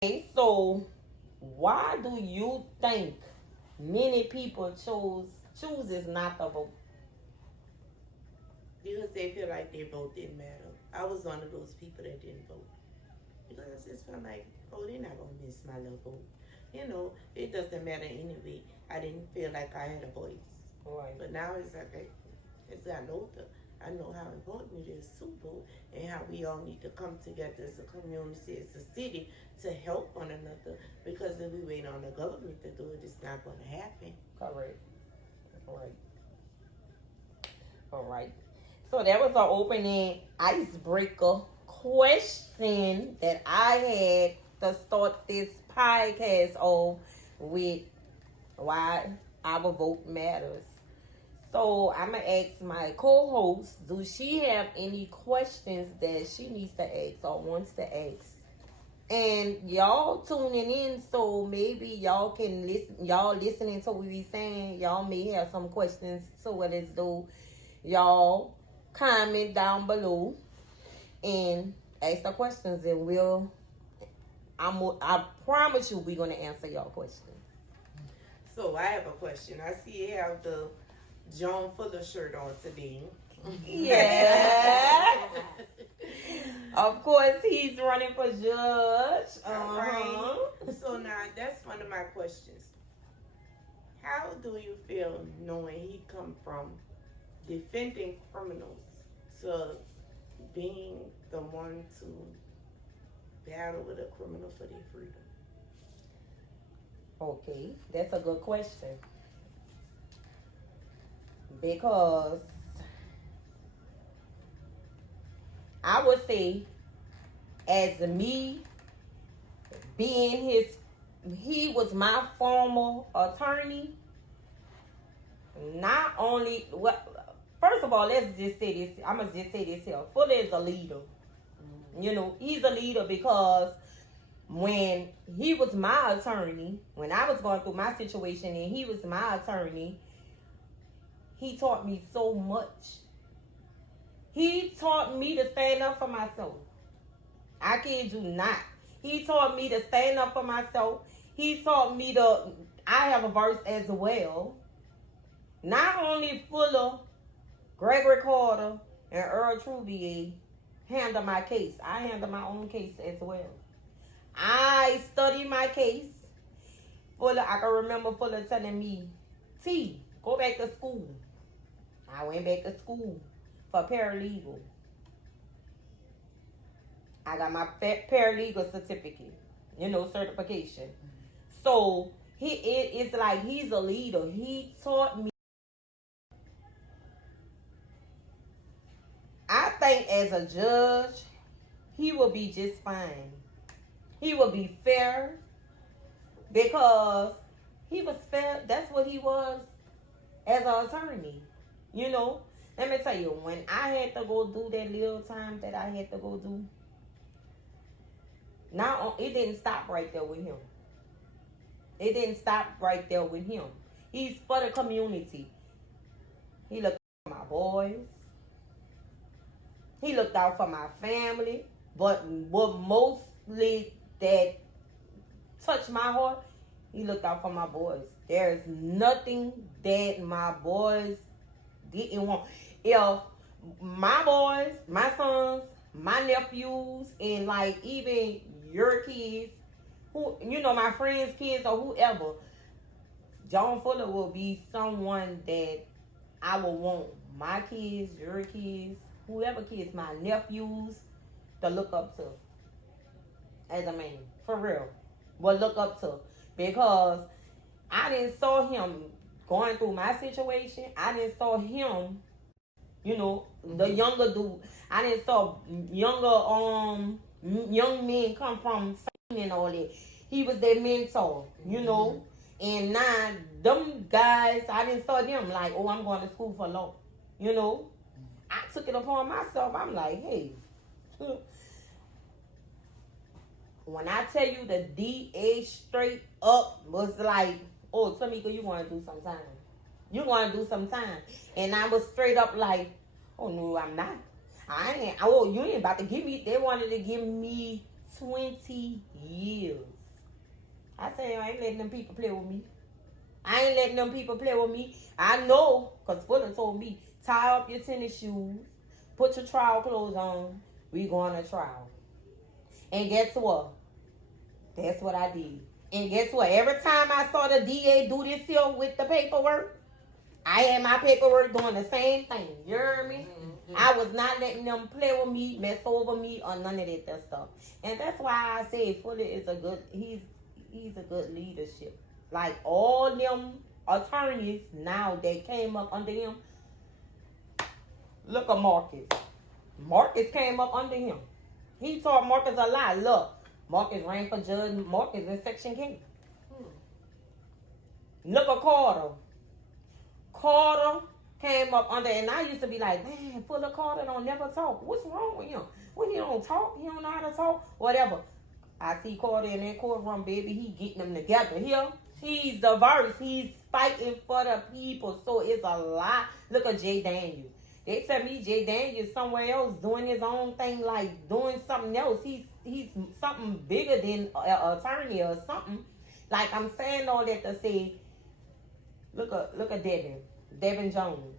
Okay, so why do you think many people chooses not to vote? Because they feel like their vote didn't matter. I was one of those people that didn't vote because I just felt like, oh, they're not gonna miss my little vote. It doesn't matter anyway. I didn't feel like I had a voice. Right. But now it's like as I know I know how important it is to vote and how we all need to come together as a community, as a city, to help one another. Because if we wait on the government to do it, it's not going to happen. Correct. Right. All right. So that was our opening icebreaker question that I had to start this podcast off with why our vote matters. So I'm gonna ask my co-host, do she have any questions that she needs to ask or wants to ask? And y'all tuning in, so maybe y'all can listen. Y'all listening to what we saying. Y'all may have some questions to it as though y'all comment down below and ask the questions, and I promise you we're gonna answer y'all questions. So I have a question. I see you have the John Fuller shirt on today. Yeah. Of course, he's running for judge. Right. So now that's one of my questions. How do you feel knowing he come from defending criminals to being the one to battle with a criminal for their freedom? Okay, that's a good question. Because I would say, as me being he was my former attorney. Not only, first of all, let's just say this. I'm gonna just say this here. Fuller is a leader. He's a leader because when he was my attorney, when I was going through my situation and he was my attorney, he taught me so much. He taught me to stand up for myself. I kid you not. He taught me to stand up for myself. He taught me I have a verse as well. Not only Fuller, Gregory Carter, and Earl Trouvier handle my case, I handle my own case as well. I study my case. I can remember Fuller telling me, T, go back to school. I went back to school for paralegal. I got my paralegal certificate, certification. So it's like he's a leader. He taught me. I think as a judge, he will be just fine. He will be fair because he was fair. That's what he was as an attorney. Let me tell you, when I had to go do that little time that I had to go do, it didn't stop right there with him. It didn't stop right there with him. He's for the community. He looked out for my boys. He looked out for my family. But what mostly that touched my heart, he looked out for my boys. There's nothing that my boys didn't want. If my boys, my sons, my nephews, and like even your kids, my friends' kids or whoever, John Fuller will be someone that I will want my kids, your kids, whoever kids, my nephews, to look up to as a man. For real. Will look up to. Because I didn't saw him going through my situation. I didn't saw him, the younger dude. I didn't saw younger young men come from Spain and all that. He was their mentor, And now them guys, I didn't saw them like, oh, I'm going to school for law. I took it upon myself. I'm like, hey. When I tell you the DA straight up was like, oh, Tamika, you want to do some time. You want to do some time. And I was straight up like, oh, no, I'm not. I ain't. Oh, you ain't about to give me. They wanted to give me 20 years. I ain't letting them people play with me. I ain't letting them people play with me. I know, because Fuller told me, tie up your tennis shoes, put your trial clothes on, we going to trial. And guess what? That's what I did. And guess what? Every time I saw the DA do this here with the paperwork, I had my paperwork doing the same thing. You heard me? Mm-hmm. I was not letting them play with me, mess over me, or none of that stuff. And that's why I say Fuller is a good, he's a good leadership. Like all them attorneys now that came up under him, look at Marcus. Marcus came up under him. He taught Marcus a lot. Look, Marcus ran for judge. Marcus in Section King. Look at Carter. Carter came up under, and I used to be like, man, Fuller Carter don't never talk. What's wrong with him? When he don't talk, he don't know how to talk, whatever. I see Carter in that courtroom, baby. He getting them together here. He's diverse. He's fighting for the people. So it's a lot. Look at Jay Daniels. They tell me Jay Daniels somewhere else doing his own thing, like doing something else. He's something bigger than an attorney or something. Like I'm saying all that to say, look at Devin Jones.